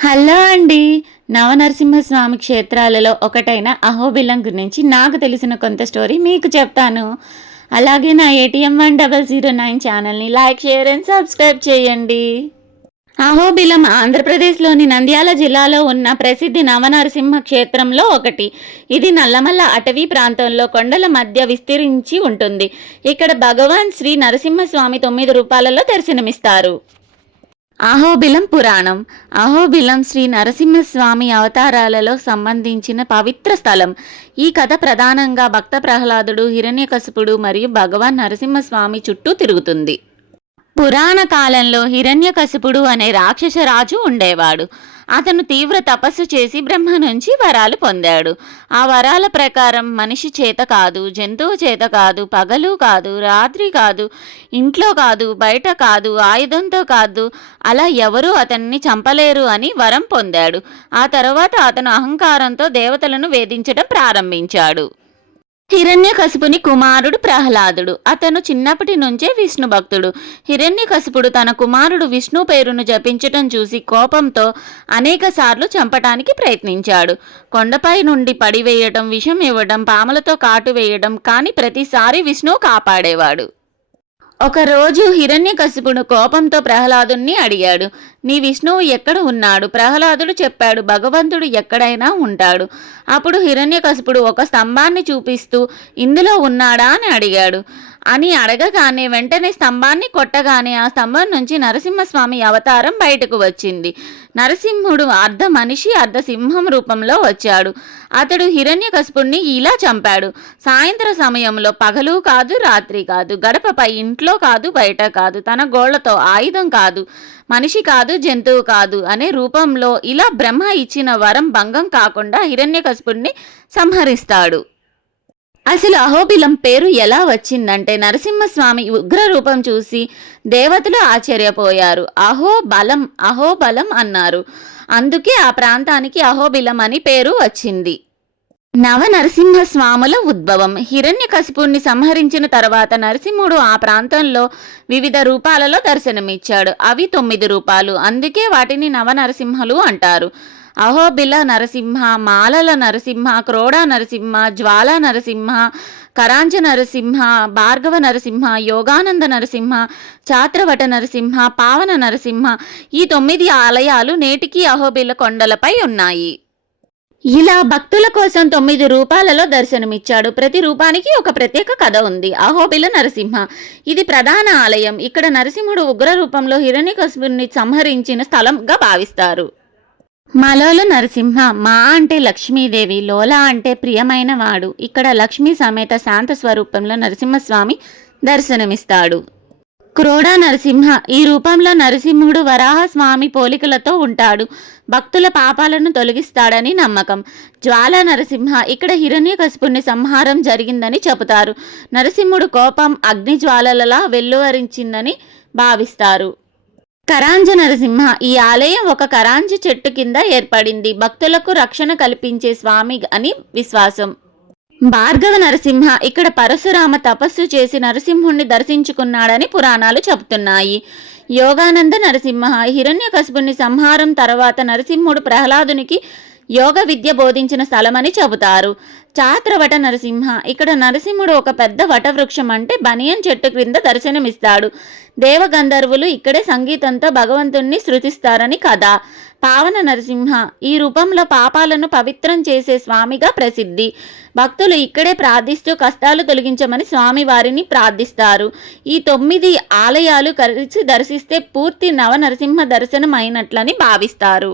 Hello అండి. నవనరసింహస్వామి క్షేత్రాలలో ఒకటైన అహోబిలం గురించి నాకు తెలిసిన కొంత స్టోరీ మీకు చెప్తాను. అలాగే నా ఏటీఎం 1009 ఛానల్ని లైక్, షేర్ అండ్ సబ్స్క్రైబ్ చేయండి. అహోబిలం ఆంధ్రప్రదేశ్లోని నంద్యాల జిల్లాలో ఉన్న ప్రసిద్ధి నవనరసింహ క్షేత్రంలో ఒకటి. ఇది నల్లమల్ల అటవీ ప్రాంతంలో కొండల మధ్య విస్తరించి ఉంటుంది. ఇక్కడ భగవాన్ శ్రీ నరసింహస్వామి 9 రూపాలలో దర్శనమిస్తారు. అహోబిలం పురాణం. అహోబిలం శ్రీ నరసింహస్వామి అవతారాలలో సంబంధించిన పవిత్ర స్థలం. ఈ కథ ప్రధానంగా భక్త ప్రహ్లాదుడు, హిరణ్యకశిపుడు మరియు భగవాన్ నరసింహస్వామి చుట్టూ తిరుగుతుంది. పురాణ కాలంలో హిరణ్యకశిపుడు అనే రాక్షస రాజు ఉండేవాడు. అతను తీవ్ర తపస్సు చేసి బ్రహ్మ నుంచి వరాలు పొందాడు. ఆ వరాల ప్రకారం మనిషి చేత కాదు, జంతువు చేత కాదు, పగలు కాదు, రాత్రి కాదు, ఇంట్లో కాదు, బయట కాదు, ఆయుధంతో కాదు, అలా ఎవరూ అతన్ని చంపలేరు అని వరం పొందాడు. ఆ తర్వాత అతను అహంకారంతో దేవతలను వేధించడం ప్రారంభించాడు. హిరణ్యకశిపుని కుమారుడు ప్రహ్లాదుడు. అతను చిన్నప్పటి నుంచే విష్ణు భక్తుడు. హిరణ్యకశిపుడు తన కుమారుడు విష్ణు పేరును జపించటం చూసి కోపంతో అనేక సార్లు చంపటానికి ప్రయత్నించాడు. కొండపై నుండి పడివేయడం, విషం ఇవ్వడం, పాములతో కాటు వేయడం, కానీ ప్రతిసారి విష్ణువు కాపాడేవాడు. ఒకరోజు హిరణ్యకశిపుడు కోపంతో ప్రహ్లాదుని అడిగాడు, నీ విష్ణువు ఎక్కడ ఉన్నాడు? ప్రహ్లాదుడు చెప్పాడు, భగవంతుడు ఎక్కడైనా ఉంటాడు. అప్పుడు హిరణ్యకశిపుడు ఒక స్తంభాన్ని చూపిస్తూ ఇందులో ఉన్నాడా అని అడిగాడు. అడగగానే వెంటనే స్తంభాన్ని కొట్టగానే ఆ స్తంభం నుంచి నరసింహస్వామి అవతారం బయటకు వచ్చింది. నరసింహుడు అర్ధ మనిషి, అర్ధ సింహం రూపంలో వచ్చాడు. అతడు హిరణ్యకశిపుణ్ణి ఇలా చంపాడు. సాయంత్ర సమయంలో పగలు కాదు, రాత్రి కాదు, గడపపై ఇంట్లో కాదు, బయట కాదు, తన గోళ్లతో ఆయుధం కాదు, మనిషి కాదు, జంతువు కాదు అనే రూపంలో ఇలా బ్రహ్మ ఇచ్చిన వరం భంగం కాకుండా హిరణ్యకశిపుణ్ణి సంహరిస్తాడు. అసలు అహోబిలం పేరు ఎలా వచ్చిందంటే నరసింహస్వామి ఉగ్ర రూపం చూసి దేవతలు ఆశ్చర్యపోయారు. అహోబలం అన్నారు. అందుకే ఆ ప్రాంతానికి అహోబిలం అని పేరు వచ్చింది. నవనరసింహస్వాముల ఉద్భవం. హిరణ్యకశిపుణ్ణి సంహరించిన తర్వాత నరసింహుడు ఆ ప్రాంతంలో వివిధ రూపాలలో దర్శనమిచ్చాడు. అవి 9 రూపాలు. అందుకే వాటిని నవనరసింహలు అంటారు. అహోబిల నరసింహ, మాలల నరసింహ, క్రోడ నరసింహ, జ్వాల నరసింహ, కరాంజ నరసింహ, భార్గవ నరసింహ, యోగానంద నరసింహ, చాత్రవట నరసింహ, పావన నరసింహ, ఈ 9 ఆలయాలు నేటికి అహోబిల కొండలపై ఉన్నాయి. ఇలా భక్తుల కోసం 9 రూపాలలో దర్శనమిచ్చాడు. ప్రతి రూపానికి ఒక ప్రత్యేక కథ ఉంది. అహోబిల నరసింహ ఇది ప్రధాన ఆలయం. ఇక్కడ నరసింహుడు ఉగ్ర రూపంలో హిరణ్యకశిపుని సంహరించిన స్థలంగా భావిస్తారు. మలోల నరసింహ. మా అంటే లక్ష్మీదేవి, లోల అంటే ప్రియమైన వాడు. ఇక్కడ లక్ష్మీ సమేత శాంత స్వరూపంలో నరసింహస్వామి దర్శనమిస్తాడు. క్రోడ నరసింహ. ఈ రూపంలో నరసింహుడు వరాహస్వామి పోలికలతో ఉంటాడు. భక్తుల పాపాలను తొలగిస్తాడని నమ్మకం. జ్వాల నరసింహ. ఇక్కడ హిరణ్యకశిపుని సంహారం జరిగిందని చెబుతారు. నరసింహుడు కోపం అగ్ని జ్వాలలలా వెల్లువరించిందని భావిస్తారు. కరాంజ నరసింహ. ఈ ఆలయం ఒక కరాంజి చెట్టు కింద ఏర్పడింది. భక్తులకు రక్షణ కల్పించే స్వామి అని విశ్వాసం. భార్గవ నరసింహ. ఇక్కడ పరశురామ తపస్సు చేసి నరసింహుణ్ణి దర్శించుకున్నాడని పురాణాలు చెబుతున్నాయి. యోగానంద నరసింహ. హిరణ్యకశిపుని సంహారం తర్వాత నరసింహుడు ప్రహ్లాదునికి యోగ విద్య బోధించిన స్థలమని చెబుతారు. చాత్రవట నరసింహ. ఇక్కడ నరసింహుడు ఒక పెద్ద వటవృక్షం అంటే బనియన్ చెట్టు క్రింద దర్శనమిస్తాడు. దేవగంధర్వులు ఇక్కడే సంగీతంతో భగవంతుణ్ణి స్తుతిస్తారని కథ. పావన నరసింహ. ఈ రూపంలో పాపాలను పవిత్రం చేసే స్వామిగా ప్రసిద్ధి. భక్తులు ఇక్కడే ప్రార్థిస్తూ కష్టాలు తొలగించమని స్వామి వారిని ప్రార్థిస్తారు. ఈ 9 ఆలయాలు కలిసి దర్శిస్తే పూర్తి నవనరసింహ దర్శనం అయినట్లని భావిస్తారు.